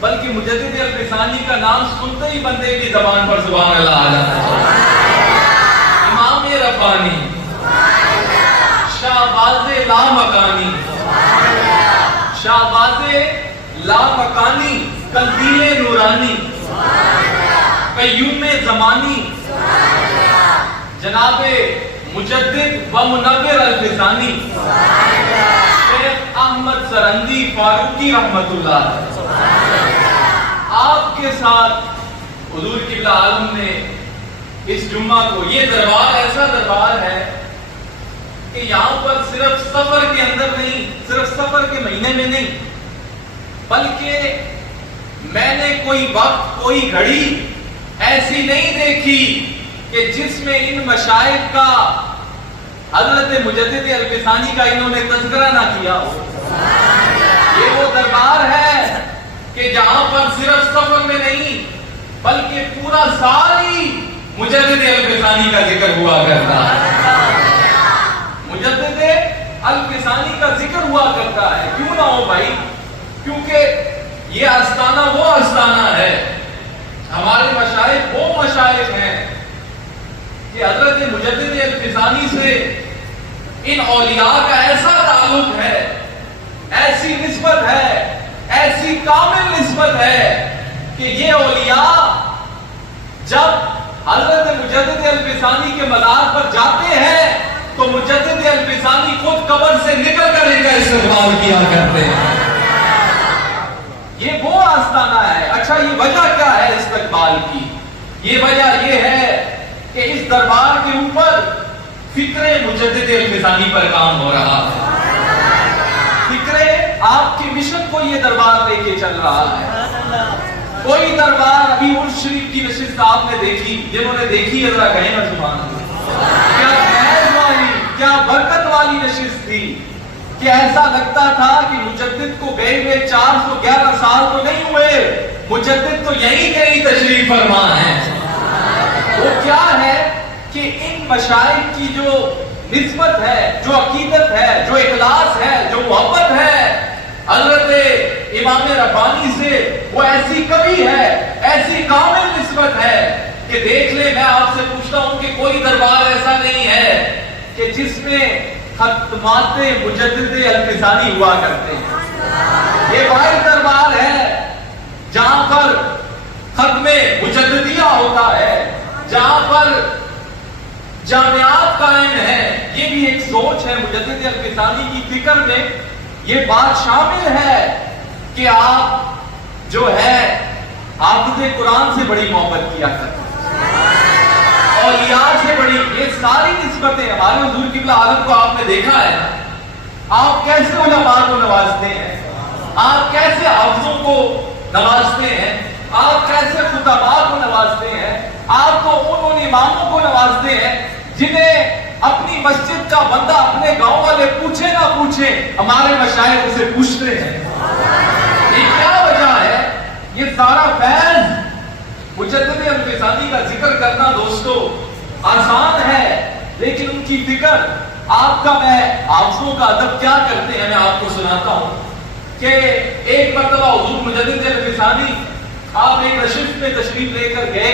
بلکہ مجدد الفسانی کا نام سنتے ہی بندے کی زبان پر سبحان اللہ آ جاتا ہے۔ امام ربانی، شہباز لامکانی، شہباز لامکانی، قندیل نورانی، قیوم زمانی، جناب مجدد و منور الفسانی، شیخ احمد سرندی فاروقی رحمت اللہ علیہ، آپ کے ساتھ حضور قبلہ عالم نے اس جمعہ کو، یہ دربار ایسا دربار ہے کہ یہاں پر صرف سفر کے اندر نہیں، صرف سفر کے مہینے میں نہیں، بلکہ میں نے کوئی وقت، کوئی گھڑی ایسی نہیں دیکھی کہ جس میں ان مشائخ کا، حضرت مجدد الفسانی کا انہوں نے تذکرہ نہ کیا ہو۔ یہ وہ دربار ہے کہ جہاں پر صرف سفر میں نہیں بلکہ پورا سال ہی مجدد الفسانی کا ذکر ہوا کرتا ہے، مجدد الفسانی کا ذکر ہوا کرتا ہے۔ کیوں نہ ہو بھائی؟ کیونکہ یہ آستانہ وہ آستانہ ہے، ہمارے مشائخ وہ مشائخ ہیں کہ حضرت مجدد الفسانی سے ان اولیاء کا ایسا تعلق ہے، ایسی نسبت ہے، ایسی کامل نسبت ہے کہ یہ اولیاء جب حضرت مجدد الفسانی کے مزار پر جاتے ہیں تو مجدد الفسانی خود قبر سے نکل کر ان کا استقبال کیا کرتے ہیں۔ یہ وہ آستانہ ہے۔ اچھا، یہ وجہ کیا ہے استقبال کی؟ یہ وجہ یہ ہے کہ اس دربار کے اوپر فکر مجدد الفسانی پر کام ہو رہا ہے، فکر آپ کے مشن کو یہ دربار لے کے چل رہا ہے۔ کوئی دربار ابھی عرش شریف کی نشست آپ نے دیکھی؟ جنہوں نے دیکھی ہے ذرا کہیں نا سبحان اللہ، کیا فیض والی، کیا برکت والی نشست تھی کہ ایسا لگتا تھا کہ مجدد کو گئے ہوئے 411 سال تو نہیں ہوئے، مجدد تو یہی کہیں تشریف فرما ہے۔ وہ کیا ہے کہ ان مشائخ کی جو نسبت ہے، جو عقیدت ہے، جو اخلاص ہے، جو محبت ہے حضرت امام ربانی سے، وہ ایسی کبھی ہے، ایسی کامل نسبت ہے کہ دیکھ لیں، میں آپ سے پوچھتا ہوں کہ کوئی دربار ایسا نہیں ہے کہ جس میں ختمات مجدد الفسانی ہوا کرتے ہیں۔ یہ واحد دربار ہے جہاں پر ختم مجددیہ ہوتا ہے، جہاں پر جامعات قائم ہیں۔ یہ بھی ایک سوچ ہے مجدد الفسانی کی فکر میں، یہ بات شامل ہے کہ آپ جو ہے حافظ قرآن سے بڑی محبت کیا کرتے ہیں، اولیاء سے بڑی، یہ ساری نسبتیں ہمارے حضور قبلہ عالم کو آپ نے دیکھا ہے، آپ کیسے علماء کو نوازتے ہیں، آپ کیسے حافظوں کو نوازتے ہیں، آپ کیسے خطباء کو نوازتے ہیں، آپ تو ان اماموں کو نوازتے ہیں جنہیں اپنی مسجد کا بندہ، اپنے گاؤں والے پوچھے نہ پوچھے، ہمارے مشائخ اسے پوچھتے ہیں۔ یہ کیا وجہ ہے؟ یہ سارا فیض مجدد الفسانی کا ذکر کرنا دوستو آسان ہے، لیکن ان کی فکر، آپ کا، میں حافظوں کا ادب کیا کرتے ہیں میں آپ کو سناتا ہوں کہ ایک مرتبہ حضور مجدد الفسانی آپ ایک نشست میں تشریف لے کر گئے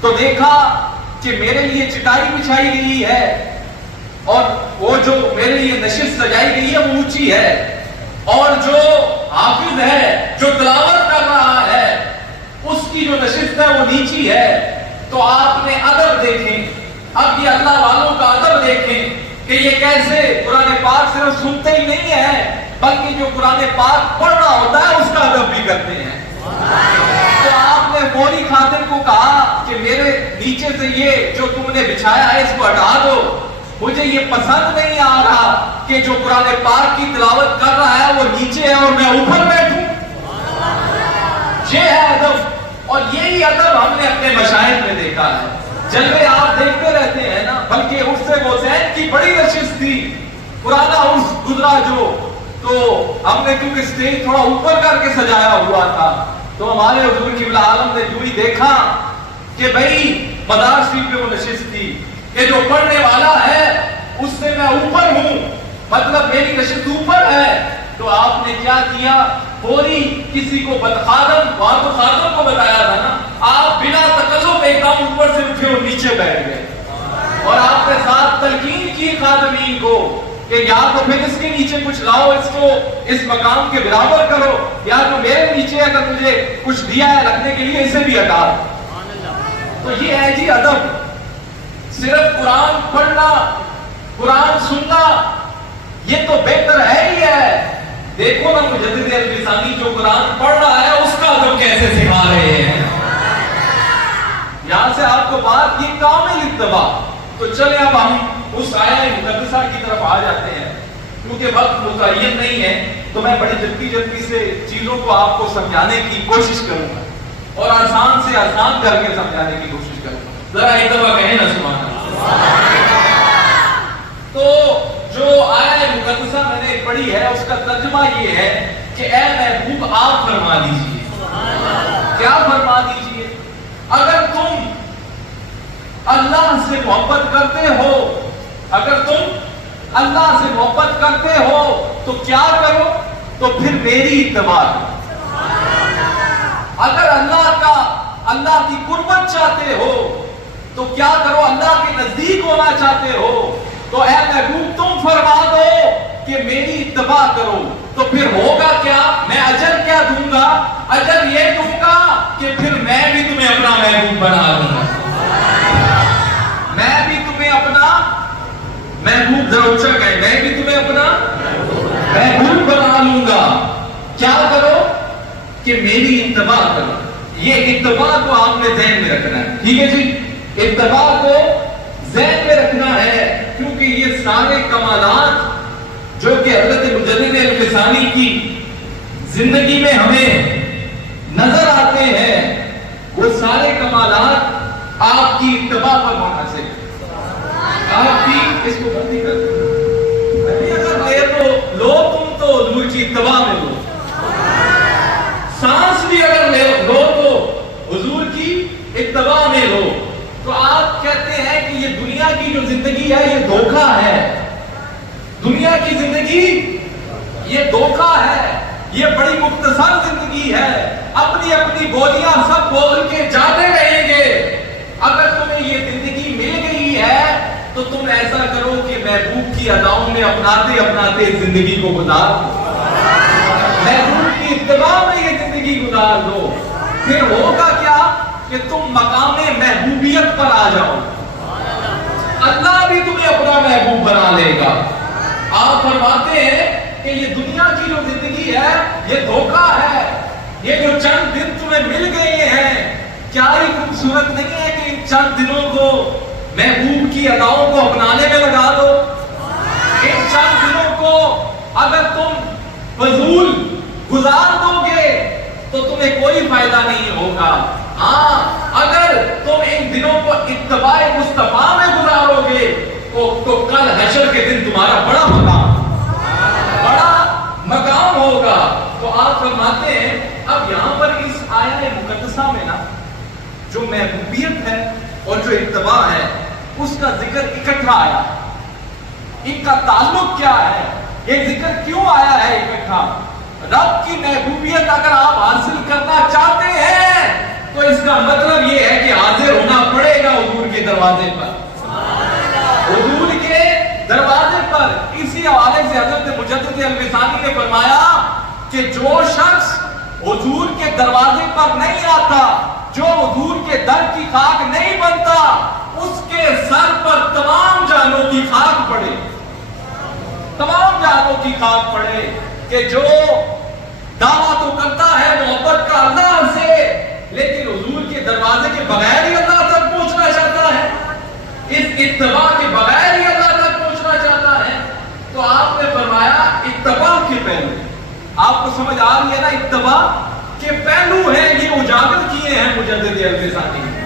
تو دیکھا کہ میرے لیے چٹائی بچھائی گئی ہے اور وہ جو میرے لیے نشست سجائی گئی ہے وہ اونچی ہے، اور جو حافظ ہے جو تلاوت کر رہا ہے اس کی جو نشست ہے وہ نیچی ہے۔ تو آپ نے ادب دیکھیں، اب یہ اللہ والوں کا ادب دیکھیں کہ یہ کیسے قرآن پاک صرف سنتے ہی نہیں ہیں بلکہ جو قرآن پاک پڑھنا ہوتا ہے اس کا ادب بھی کرتے ہیں۔ تو آپ نے فوری خادم کو کہا کہ میرے نیچے سے یہ جو تم نے بچھایا ہے اس کو ہٹا دو، مجھے یہ پسند نہیں آ رہا کہ جو قرآن پاک کی تلاوت کر رہا ہے وہ نیچے ہے اور میں اوپر بیٹھوں۔ یہ ہے ادب، اور یہی ادب ہم نے اپنے مشاہد میں دیکھا ہے۔ جلوے آپ دیکھتے رہتے ہیں نا، بلکہ اس سے حسین کی بڑی نشست تھی، پرانا عرس گزرا جو، تو ہم نے کیونکہ اسٹیج تھوڑا اوپر کر کے سجایا ہوا تھا تو ہمارے حضور قبلہ عالم نے جو ہی دیکھا کہ بھئی مدار شریف پہ وہ نشست تھی کہ جو پڑھنے والا ہے اس سے میں اوپر ہوں، مطلب میری نشست اوپر ہے، تو آپ نے کیا کیا؟ فوری کسی کو خادم، وہاں تو خادم کو بتایا تھا نا، آپ بنا تکلف ایک دم اوپر سے اٹھے اور نیچے بیٹھ گئے، اور آپ نے ساتھ تلقین کی خادمین کو کہ یا تو پھر اس کے نیچے کچھ لاؤ، اس کو اس مقام کے برابر کرو، یا تو میرے نیچے اگر مجھے کچھ دیا ہے رکھنے کے لیے اسے بھی ہٹا دو۔ تو یہ ہے جی ادب۔ صرف قرآن پڑھنا، قرآن سننا یہ تو بہتر ہے ہی ہے، دیکھو نا مجدد الفسانی جو قرآن پڑھ رہا ہے اس کا ادب کیسے سکھا رہے ہیں۔ یہاں سے آپ کو بات یہ کامل اتباع۔ تو چلیں اب ہم اس آیہ مقدسہ کی طرف آ جاتے ہیں، کیونکہ وقت متعین نہیں ہے تو میں بڑی جلدی سے چیزوں کو آپ کو سمجھانے کی کوشش کروں گا، اور آسان سے آسان کر کے سمجھانے کی کوشش کروں گا۔ ذرا ایک دفعہ کہیں نا سبحان اللہ۔ تو جو آیہ مقدسہ میں نے پڑھی ہے اس کا ترجمہ یہ ہے کہ اے محبوب آپ فرما دیجئے، کیا فرما دیجئے؟ اگر تم اللہ سے محبت کرتے ہو، اگر تم اللہ سے محبت کرتے ہو تو کیا کرو؟ تو پھر میری اتباع کرو۔ اگر اللہ کی قربت چاہتے ہو تو کیا کرو؟ اللہ کے نزدیک ہونا چاہتے ہو تو اے محبوب تم فرما دو کہ میری اتباع کرو، تو پھر ہوگا کیا؟ میں اجر کیا دوں گا؟ اجر یہ دوں گا کہ پھر میں بھی تمہیں اپنا محبوب بنا دوں گا، میں بھی تمہیں اپنا محبوب، ذرا اچھا کہیں، میں بھی تمہیں اپنا محبوب بنا لوں گا۔ کیا کرو؟ کہ میری اتباع کرو۔ یہ اتباع کو آپ نے ذہن میں رکھنا ہے، ٹھیک ہے جی؟ اتباع کو ذہن میں رکھنا ہے، کیونکہ یہ سارے کمالات جو کہ حضرت مجدد الفسانی کی زندگی میں ہمیں نظر آتے ہیں، وہ سارے کمالات آپ کی اتباع پر ہونا چاہیے۔ آپ کی اس کو بندی کر دیں، اگر لے تو لو تم تو حضور کی اتباع میں لو، سانس بھی اگر لو تو حضور کی اتباع میں لو۔ تو آپ کہتے ہیں کہ یہ دنیا کی جو زندگی ہے یہ دھوکہ ہے، دنیا کی زندگی یہ دھوکہ ہے، یہ بڑی مختصر زندگی ہے، اپنی اپنی بولیاں سب بول کے جاتے رہیں گے۔ اگر تمہیں یہ زندگی مل گئی ہے تو تم ایسا کرو کہ محبوب کی اداؤں میں اپناتے اپناتے زندگی کو گزار دو، محبوب کی اتباع میں یہ زندگی گزار دو، پھر ہوگا کیا؟ کہ تم مقام محبوبیت پر آ جاؤ، اللہ بھی تمہیں اپنا محبوب بنا لے گا۔ آپ فرماتے ہیں کہ یہ دنیا کی جو زندگی ہے یہ دھوکہ ہے، یہ جو چند دن تمہیں مل گئے ہیں کیا یہ خوبصورت نہیں ہے کہ ان چند دنوں کو محبوب کی اداؤں کو اپنانے میں لگا دو؟ ان چند دنوں کو اگر تم فضول گزار دو گے تو تمہیں کوئی فائدہ نہیں ہوگا۔ ہاں اگر تم ان دنوں کو اتباع مصطفیٰ میں گزارو گے تو کل حشر کے دن تمہارا بڑا مقام ہوگا۔ تو آپ فرماتے ہیں اب یہاں پر اس آیہ مقدسہ میں نا جو محبوبیت ہے اور جو اتباع ہے اس کا ذکر اکٹھا آیا، ان کا تعلق کیا ہے، یہ ذکر کیوں آیا ہے اکٹھا؟ رب کی محبوبیت اگر آپ حاصل کرنا چاہتے ہیں تو اس کا مطلب یہ ہے کہ حاضر ہونا پڑے گا حضور کے دروازے پر، حضور کے دروازے پر۔ اسی حوالے سے حضرت مجدد الفسانی نے فرمایا کہ جو شخص حضور کے دروازے پر نہیں آتا، جو حضور کے در کی خاک نہیں بنتا، اس کے سر پر تمام جانوں کی خاک پڑے، تمام جانوں کی خاک پڑے۔ کہ جو دعویٰ تو کرتا ہے محبت کا اللہ سے، لیکن حضور کے دروازے کے بغیر ہی اللہ تک پہنچنا چاہتا ہے، اس اتباع کے بغیر ہی اللہ تک پہنچنا چاہتا ہے۔ تو آپ نے فرمایا اتباع کے پہلو، آپ کو سمجھ آ رہی ہے نا؟ اتباع کے پہلو ہیں، یہ اجاگر کیے ہیں مجدد الفسانی نے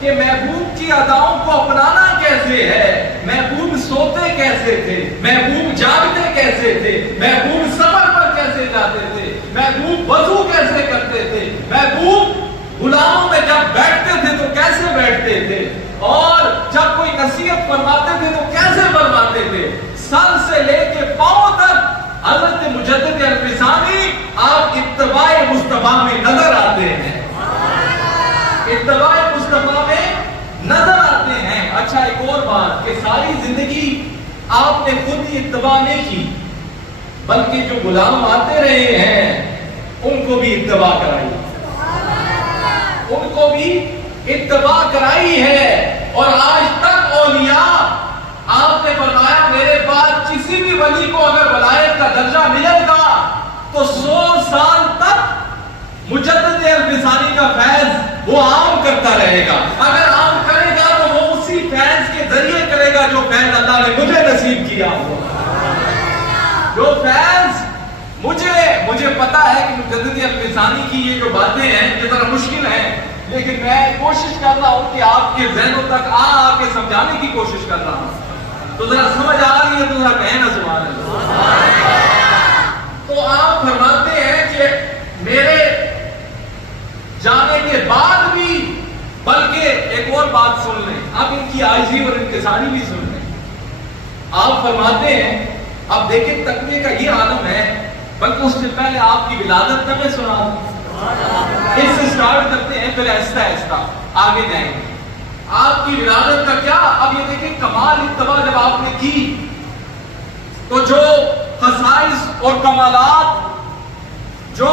کہ محبوب کی اداؤں کو اپنانا کیسے ہے، محبوب سوتے کیسے تھے، محبوب جاگتے کیسے تھے، محبوب سفر پر کیسے جاتے تھے، محبوب وضو کیسے کرتے تھے، محبوب غلاموں میں جب بیٹھتے تھے تو کیسے بیٹھتے تھے، اور جب کوئی نصیحت فرماتے تھے تو کیسے فرماتے تھے، سر سے لے کے پاؤں تک حضرت مجدد الفسانی آپ اتباع مصطفیٰ میں نظر آتے ہیں، اتباع مصطفیٰ میں نظر آتے ہیں۔ اچھا ایک اور بات کہ ساری زندگی آپ نے خود ہی اتباع نہیں کی، بلکہ جو غلام آتے رہے ہیں ان کو بھی اتباع کرائی، ان کو بھی اتباع کرائی ہے۔ اور آج تک اولیاء، آپ نے فرمایا میرے بعد کسی بھی ولی کو اگر ولایت کا درجہ ملے گا تو 100 سال تک مجدد الفسانی کا فیض وہ عام کرتا رہے گا۔ اگر عام کرے گا تو وہ اسی فیض کے ذریعے کرے گا جو فیض اللہ نے مجھے نصیب کیا ہو، جو فیض مجھے پتا ہے کہ مجدد الفسانی کی یہ جو باتیں ہیں یہ ذرا مشکل ہیں، لیکن میں کوشش کر رہا ہوں کہ آپ کے ذہنوں تک آ کے سمجھانے کی کوشش کر رہا ہوں۔ تو ذرا سمجھ آ رہی ہے تو ذرا کہیں نا سبحان اللہ۔ تو آپ فرماتے ہیں کہ میرے جانے کے بعد بھی، بلکہ ایک اور بات سن لیں، آپ ان کی عاجزی اور انکساری بھی سن لیں۔ آپ فرماتے ہیں، اب دیکھیں تقوی کا یہ عالم ہے، بلکہ اس سے پہلے آپ کی ولادت میں سنا دوں، اس سے سٹارٹ کرتے ہیں پھر آہستہ آہستہ آگے جائیں گے۔ آپ کی ولادت کا کیا، اب یہ دیکھیں کمال اتباع جب آپ نے کی تو جو خصائص اور کمالات جو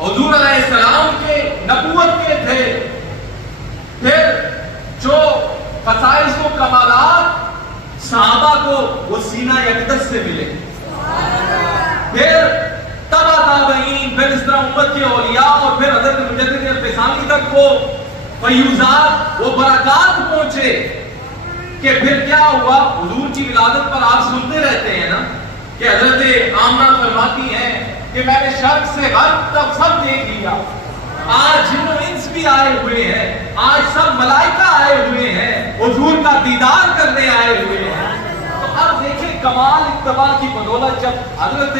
حضور علیہ السلام کے نبوت کے تھے، پھر جو خصائص و کمالات صحابہ کو وہ سینہ اقدس سے ملے، پھر تبع تابعین، پھر اس طرح امت کے اولیاء اور پھر حضرت مجدد الفسانی تک وہ فیوزات وہ برکات پہنچے کہ پھر کیا ہوا۔ حضور کی ولادت پر آپ سنتے رہتے ہیں نا کہ حضرت آمنہ فرماتی ہیں کہ میں نے شرق سے غرب تک سب دیکھ لیا، آج جن و انس بھی آئے ہوئے ہیں، آج سب ملائکہ آئے ہوئے ہیں، حضور کا دیدار کرنے آئے ہوئے ہیں۔ تو اب دیکھیں کمال اتباع کی بدولت جب حضرت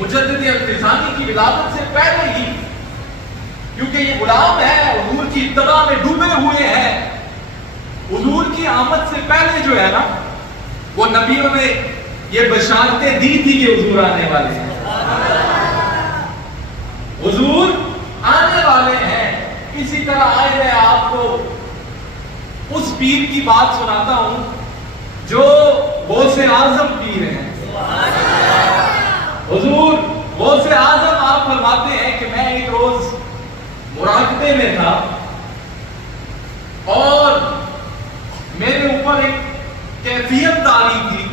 مجدد الفسانی کی ولادت سے پہلے ہی، کیونکہ یہ غلام ہے حضور کی اتباع میں ڈوبے ہوئے ہیں، حضور کی آمد سے پہلے جو ہے نا وہ نبیوں نے یہ بشارتیں دی تھی کہ حضور آنے والے ہیں، حضور آنے والے ہیں۔ اسی طرح آئے میں آپ کو اس پیر کی بات سناتا ہوں جو غوث اعظم پیر ہیں۔ حضور غوث اعظم آپ فرماتے ہیں کہ میں ایک روز مراقبے میں تھا اور میرے اوپر ایک کیفیت طاری تھی،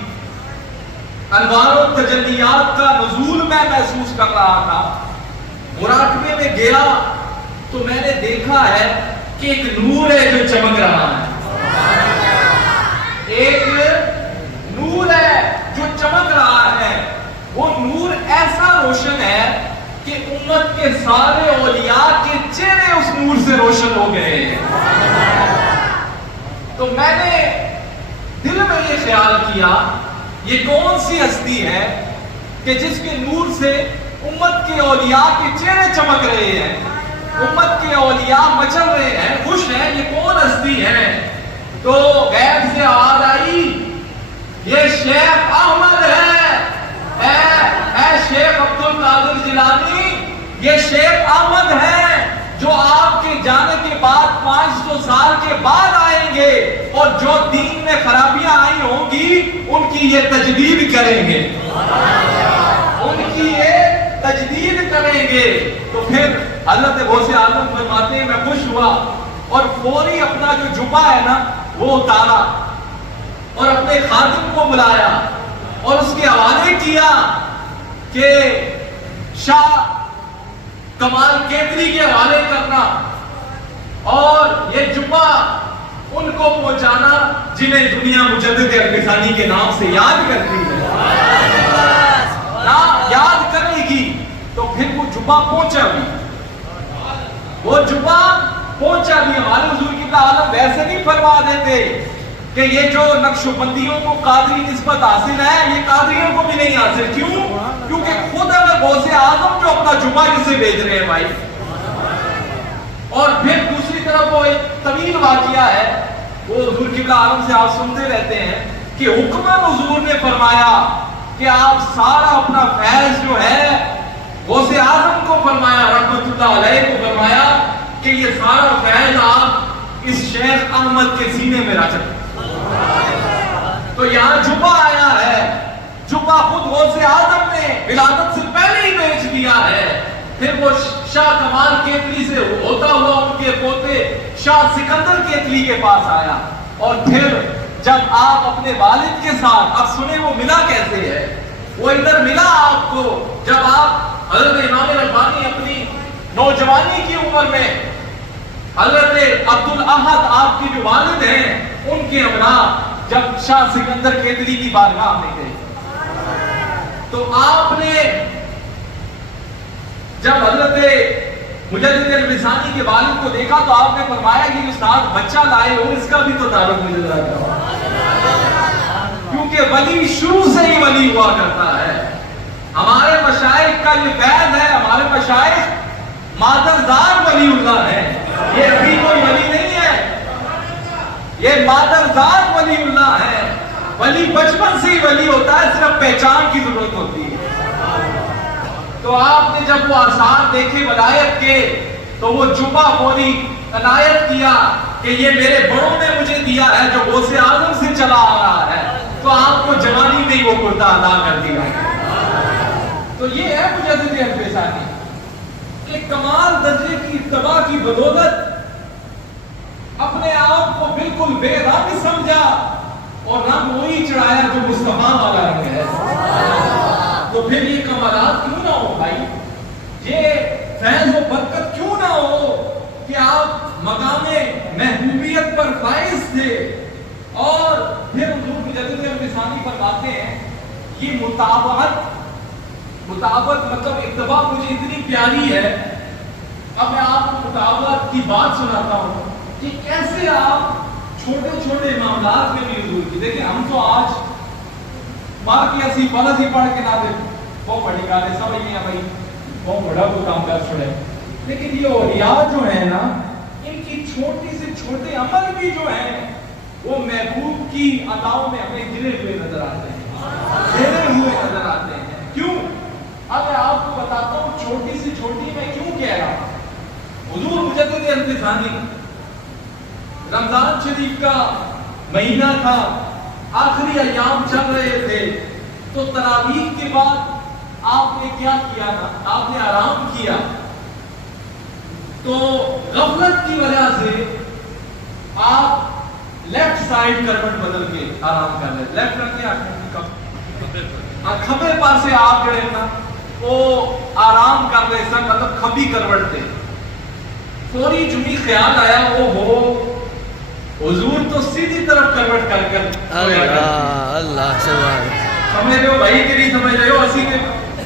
انوار و تجلیات کا نزول میں محسوس کر رہا تھا۔ مراقبے میں گیا تو میں نے دیکھا ہے کہ ایک نور ہے جو چمک رہا ہے، ایک نور ہے جو چمک رہا ہے، وہ نور ایسا روشن ہے کہ امت کے سارے اولیاء کے چہرے اس نور سے روشن ہو گئے ہیں۔ تو میں نے دل میں یہ خیال کیا یہ کون سی ہستی ہے کہ جس کے نور سے امت کے اولیاء کے چہرے چمک رہے ہیں، امت کے اولیاء مچل رہے ہیں، خوش ہیں، یہ کون ہستی ہے؟ تو غیب سے آواز آئی یہ شیخ احمد ہے، اے شیخ عبد القادر جیلانی، یہ شیخ احمد ہے جو آپ کے جانے کے بعد 500 سال کے بعد آئیں گے اور جو دین میں خرابیاں آئی ہوں گی ان کی یہ تجدید کریں گے، ان کی یہ تجدید کریں گے۔ تو پھر حضرت غوث اعظم فرماتے ہیں میں خوش ہوا اور فوری اپنا جو جبہ ہے نا وہ اتارا اور اپنے خادم کو بلایا اور اس کے حوالے کیا کہ شاہ کمال کیتری کے حوالے کرنا اور یہ جبہ ان کو پہنچانا جنہیں دنیا مجدد الفسانی کے نام سے یاد کرتی ہے، یاد کرے گی۔ تو پھر وہ جبہ پہنچا بھی، وہ جبہ پہنچا بھی۔ ہمارے حضور کی عالم ویسے نہیں فرما دیتے کہ یہ جو نقش بندیوں کو قادری نسبت حاصل ہے یہ قادریوں کو بھی نہیں حاصل۔ کیوں؟ کیونکہ خود اگر غوث اعظم جو اپنا جبہ کسے بھیج رہے ہیں بھائی۔ اور پھر دوسری طرف وہ ایک طویل واقعہ ہے، وہ حضور کی عالم سے آپ سنتے رہتے ہیں کہ حکماً حضور نے فرمایا کہ آپ سارا اپنا فیض جو ہے غوث اعظم کو فرمایا, رحمت اللہ علیہ کو فرمایا کہ یہ سارا فیض آپ اس شیخ احمد کے سینے میں رکھ دیں. تو یہاں جبہ آیا ہے, جبہ خود غوث اعظم نے ولادت سے پہلے ہی بیچ دیا ہے. پھر وہ شاہ کمال کیتلی سے ہوتا ہوا ان کے پوتے شاہ سکندر کیتلی کے پاس آیا, اور پھر جب آپ اپنے والد کے ساتھ, اب سنیں وہ ملا کیسے ہے, وہ ادھر ملا آپ کو جب آپ حضرت امام ربانی اپنی نوجوانی کی عمر میں حضرت عبدالاحد آپ کی جو والد ہیں ان کے امراء جب شاہ سکندر کیتلی کی بارگاہ میں گئے, تو آپ نے جب حضرت مجدد الفسانی کے والد کو دیکھا تو آپ نے فرمایا کہ استاد بچہ لائے ہو, اس کا بھی تو تعارف مجھے ذرا کرو, کیونکہ ولی شروع سے ہی ولی ہوا کرتا ہے. ہمارے مشائخ کا یہ فیض ہے, ہمارے مشائخ مادرزاد ولی اللہ ہے, یہ ابھی کوئی ولی نہیں ہے, یہ مادرزاد ولی اللہ ہے. ولی بچپن سے ہی ولی ہوتا ہے, صرف پہچان کی ضرورت ہوتی ہے. تو آپ نے جب وہ آثار دیکھے ولایت کے تو وہ جبہ فوری عنایت کیا کہ یہ میرے بڑوں نے مجھے دیا ہے جو غوث اعظم سے چلا آ رہا ہے, تو آپ کو جوانی میں وہ کرتا ادا کر دیا. تو یہ ہے مجدد الفسانی, ایک کمال درجے کی اتباع کی بدولت اپنے آپ کو بالکل بے رنگ سمجھا اور رنگ وہی چڑھایا جو مصطفیٰ والا رنگ ہے. تو پھر یہ کمالات کیوں نہ ہو بھائی, یہ فیض و برکت کیوں نہ ہو کہ آپ مقام محبوبیت پر فائز تھے. اور پھر حضور مجدد الفسانی فرماتے ہیں یہ مطابقت مطلب اتباع مجھے اتنی پیاری ہے. اب میں آپ کو مطابقت کی بات سناتا ہوں کہ کیسے آپ چھوٹے چھوٹے معاملات میں بھی حضور کی, دیکھیں ہم تو آج ماں کی ایسی فرض ہی پڑھ کے نہ دے وہ پڑھی گا دے سمجھ نہیں بھائی وہ بڑا کو کام کر چھوڑے, لیکن یہ اولیاء جو ہیں نا ان کی چھوٹی سے چھوٹے عمل بھی جو ہیں وہ محبوب کی عطاؤں میں ہمیں گرے ہوئے نظر آتے ہیں, گرے ہوئے نظر آتے ہیں. کیوں؟ اب میں آپ کو بتاتا ہوں چھوٹی سے چھوٹی میں کیوں کہہ رہا ہوں. حضور مجدد الفسانی رمضان شریف کا مہینہ تھا, آخری ایام چل رہے تھے, تو تراویح کے بعد آپ نے کیا کیا نا, آپ نے آرام کیا. تو غفلت کی وجہ سے آپ لیفٹ سائڈ کروٹ بدل کے آرام کر رہے, لیفٹ رکھتے ہیں کھبے پاس سے آپ جڑے نا وہ آرام کر رہے سن, مطلب کھبی کروٹ تھے. فوری جمی خیال آیا وہ ہو حضور تو سیدھی طرف کروٹ کر کر اللہ سبحان سمجھ رہے ہو بھائی کہ نہیں سمجھ رہے ہو, اسی نے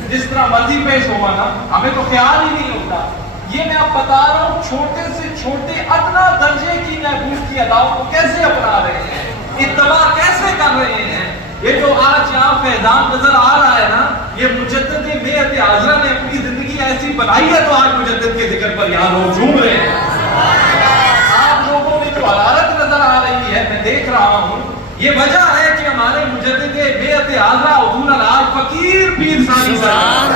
جس طرح مرضی پیش ہوا نا ہمیں تو خیال ہی نہیں ہوتا. یہ میں آپ بتا رہا ہوں چھوٹے سے چھوٹے ادنا درجے کی محبوب کی اداؤں کو کیسے اپنا رہے ہیں, اتباع کیسے کر رہے ہیں. یہ جو آج یہاں فیضان نظر آ رہا ہے نا, یہ مجدد بیعت عذرا نے اپنی زندگی ایسی بنائی ہے, تو آج مجدد کے ذکر پر یہاں لوگ جھوم رہے ہیں. آپ لوگوں میں جو حرارت نظر آ رہی ہے میں دیکھ رہا ہوں, یہ وجہ ہے کہ ہمارے مجدد بیعت عذرا حضور الحاج فقیر پیر ثانی صاحب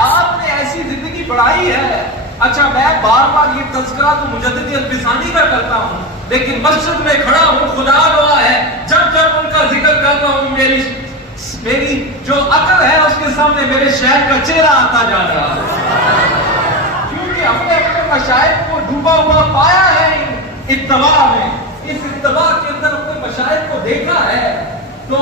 آپ نے ایسی زندگی بڑھائی ہے. اچھا میں بار بار یہ تذکرہ تو مجدد الفسانی کا کرتا ہوں, لیکن مسجد میں کھڑا ہوں خدا گواہ ہے جب جب ان کا ذکر کر رہا ہوں میری جو عقل ہے اس کے سامنے میرے شیخ کا چہرہ آتا جا رہا ہے, کیونکہ ہم نے اپنے مشائخ کو ڈوبا ہوا پایا ہے اتباع میں. اس اتباع کے اندر اپنے مشائخ کو دیکھا ہے تو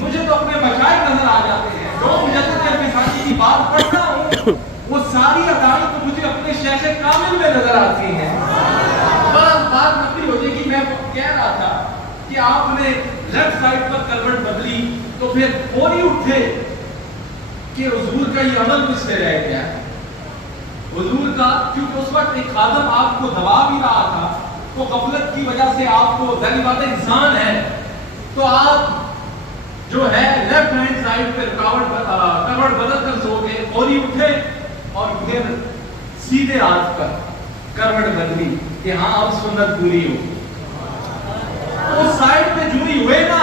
مجھے تو اپنے مشائخ نظر آ جاتے ہیں. جو مجدد الفسانی کی بات پڑھتا ہوں وہ ساری ادائیں تو مجھے اپنے شیخ کامل میں نظر آتی ہیں. بات نقلی ہو جائے گی. میں کہہ رہا تھا کہ آپ نے لیفٹ سائڈ پر کروٹ بدلی تو پھر فوری اٹھے کہ حضور کا یہ عمل مجھ سے رہ گیا. حضور کا کیونکہ اس وقت ایک خادم آپ کو دبا بھی رہا تھا, تو غفلت کی وجہ سے آپ کو ظاہر بات ہے انسان ہے تو آپ جو ہے لیفٹ ہینڈ سائڈ پہ کروٹ بدل کر سو گئے. فوری اٹھے اور پھر سیدھے ہاتھ پر کروٹ بدلی کہ ہاں اب سنت پوری ہو. اس سائڈ پہ جوئی ہوئے نا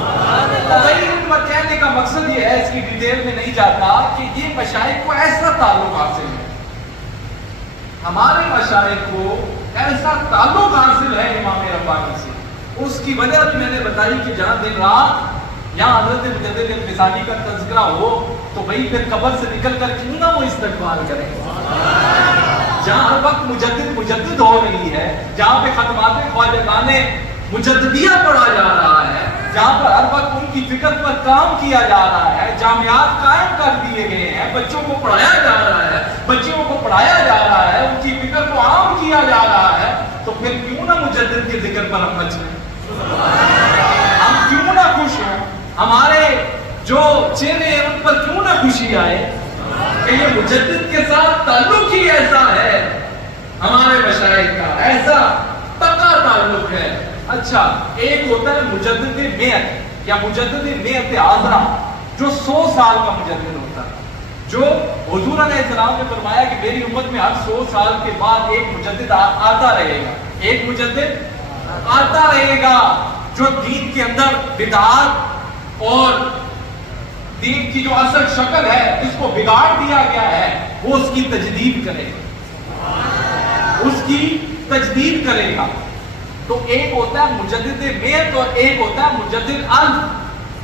تو بھائی کہنے کا مقصد یہ ہے، اس کی ڈیٹیل میں نہیں جاتا، کہ یہ مشائخ کو ایسا تعلق حاصل ہے، ہمارے مشائخ کو ایسا تعلق حاصل ہے امام ربانی سے. اس کی وجہ بھی میں نے بتائی کہ جہاں دن رات یہاں حضرت مجدد الفسانی کا تذکرہ ہو تو بھائی پھر قبر سے نکل کر کیوں نہ وہ استقبال کریں. جہاں ہر وقت مجدد ہو رہی ہے، جہاں پہ ختمات خواجگان مجددیہ پڑھا جا رہا ہے، جہاں پر ہر وقت ان کی فکر پر کام کیا جا رہا ہے، جامعات قائم کر دیے گئے ہیں، بچوں کو پڑھایا جا رہا ہے، بچیوں کو پڑھایا جا رہا ہے، ان کی فکر کو عام کیا جا رہا ہے، تو پھر کیوں نہ مجدد کے ذکر پر ہم مچلیں، ہم کیوں نہ خوش ہوں، ہمارے جو چہرے ہیں ان پر کیوں نہ خوشی آئے کہ یہ مجدد کے ساتھ تعلق ہی ایسا ہے، ہمارے مشائخ کا ایسا پکا تعلق ہے. اچھا، ایک ہوتا ہے مجدد میعت یا مجدد میعت عذرا، جو 100 سال کا مجدد ہوتا ہے، جو حضور علیہ السلام نے فرمایا کہ میری امت میں ہر 100 سال کے بعد ایک مجدد آتا رہے گا، ایک مجدد آتا رہے گا جو دین کے اندر بدعات اور دین کی جو اصل شکل ہے اس کو بگاڑ دیا گیا ہے وہ اس کی تجدید کرے گا، اس کی تجدید کرے گا. تو ایک ہوتا ہے مجدد میعت اور ایک ہوتا ہے مجدد عزم.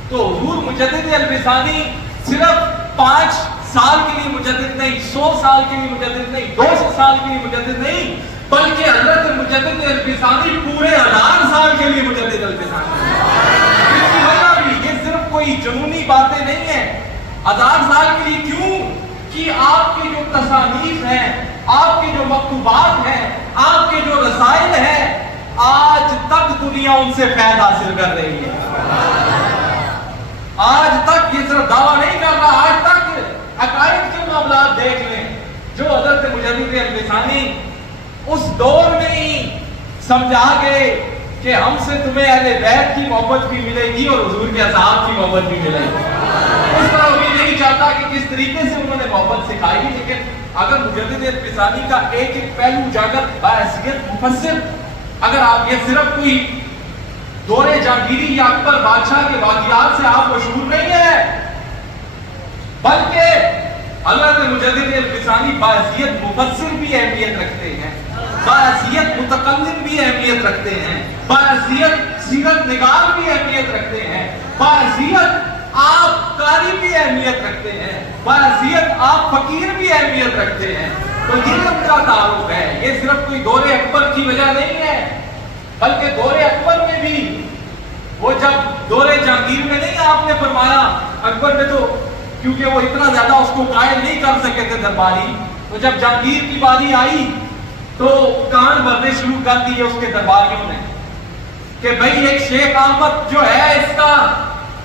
تو حضور مجدد الفسانی صرف 5 سال کے لیے مجدد نہیں، 100 سال کے لیے مجدد نہیں، 200 سال کے لیے مجدد نہیں، بلکہ حضرت مجدد الفسانی پورے 1000 سال کے لیے مجدد الفسانی. اس کی وجہ بھی یہ صرف کوئی جنونی باتیں نہیں ہیں. 1000 سال کے لیے کیوں؟ کہ آپ کی جو تصانیف ہیں، آپ کی جو مکتوبات ہیں، آپ کے جو رسائل ہیں، آج تک دنیا ان سے فیض حاصل کر رہی ہے. آج تک یہ صرف دعویٰ نہیں کر رہا، آج تک عقائد کے معاملات دیکھ لیں جو حضرت مجدد الفسانی اس دور میں ہی سمجھا گئے کہ ہم سے تمہیں اہل بیت کی محبت بھی ملے گی اور حضور کے اصحاب کی محبت بھی ملے گی. اس طرح بھی نہیں چاہتا کہ کس طریقے سے انہوں نے محبت سکھائی، لیکن اگر مجدد الفسانی کا ایک ایک پہلو جاگر باحثیت مفسر، اگر آپ یہ صرف کوئی دور جہانگیری یا اکبر بادشاہ کے واقعات سے آپ مشہور نہیں ہے، بلکہ حضرت مجدد الفسانی باحثیت مفسر بھی اہمیت رکھتے ہیں، باحثیت متکلم بھی اہمیت رکھتے ہیں، باحثیت سیرت نگار بھی اہمیت رکھتے ہیں، باحثیت آپ قاری بھی اہمیت رکھتے ہیں، باحثیت آپ فقیر بھی اہمیت رکھتے ہیں. تو یہ ان کا تعلق ہے، یہ صرف کوئی دور اکبر کی وجہ نہیں ہے، بلکہ دور اکبر میں بھی وہ جب دور جہانگیر میں نہیں آپ نے فرمایا، اکبر میں تو کیونکہ وہ اتنا زیادہ اس کو قائل نہیں کر سکے تھے درباری، تو جب جہانگیر کی باری آئی تو کان بھرنے شروع کر دیے اس کے درباریوں نے کہ بھئی ایک شیخ احمد جو ہے اس کا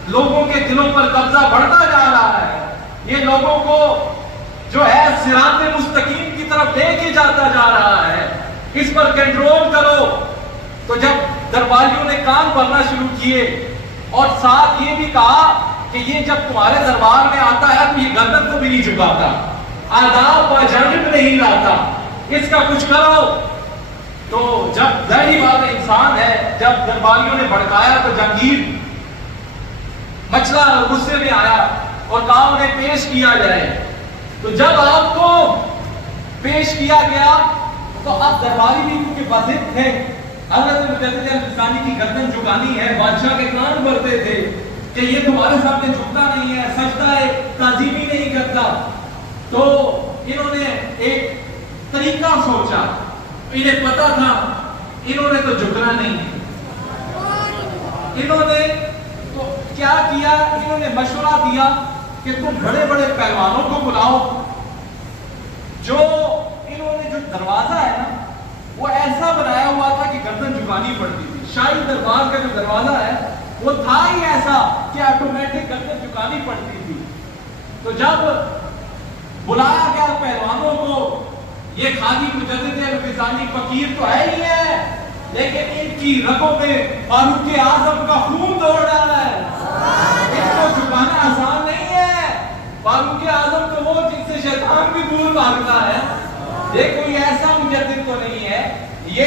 لوگوں کے دلوں پر قبضہ بڑھتا جا رہا ہے، یہ لوگوں کو جو ہے صراط مستقیم کی طرف لے کے جاتا جا رہا ہے، اس پر کنٹرول کرو. تو جب درباریوں نے کان بھرنا شروع کیے اور ساتھ یہ بھی کہا کہ یہ جب تمہارے دربار میں آتا ہے تو یہ گردن کو بھی نہیں جھکاتا، آداب و جانب نہیں لاتا، اس کا کچھ کرو. تو جب ظاہری بات انسان ہے، جب درباریوں نے بھڑکایا تو جہانگیر مچلا غصے میں آیا اور کہا انہیں پیش کیا جائے. تو جب آپ کو پیش کیا گیا تو آپ درباری بھی کیونکہ بازد تھے، حضرت مجدد الفسانی کی گردن جھکانی ہے، بادشاہ کے کان بھرتے تھے کہ یہ تمہارے سامنے جھکتا نہیں ہے، سجدہ تعظیمی نہیں کرتا. تو انہوں نے ایک طریقہ سوچا، انہیں پتا تھا انہوں نے تو جھکنا نہیں ہے. انہوں نے تو کیا کیا، انہوں نے مشورہ دیا کہ تم بڑے بڑے پہلوانوں کو بلاؤ. جو انہوں نے جو دروازہ ہے نا وہ ایسا بنایا ہوا تھا کہ گردن جھکانی پڑتی تھی. شاہی دربار کا جو دروازہ ہے وہ تھا ہی ایسا کہ آٹومیٹک گردن جھکانی پڑتی تھی. تو جب بلایا گیا پہلوانوں کو، یہ خالی مجدد الفسانی فقیر تو ہے ہی ہے، لیکن ان کی رگوں میں فاروق اعظم کا خون دوڑ رہا ہے، ان کو جھکانا آسان نہیں ہے. فاروق اعظم تو وہ جن سے شیطان بھی دور بھاگتا ہے، یہ کوئی ایسا مجدد تو نہیں ہے، یہ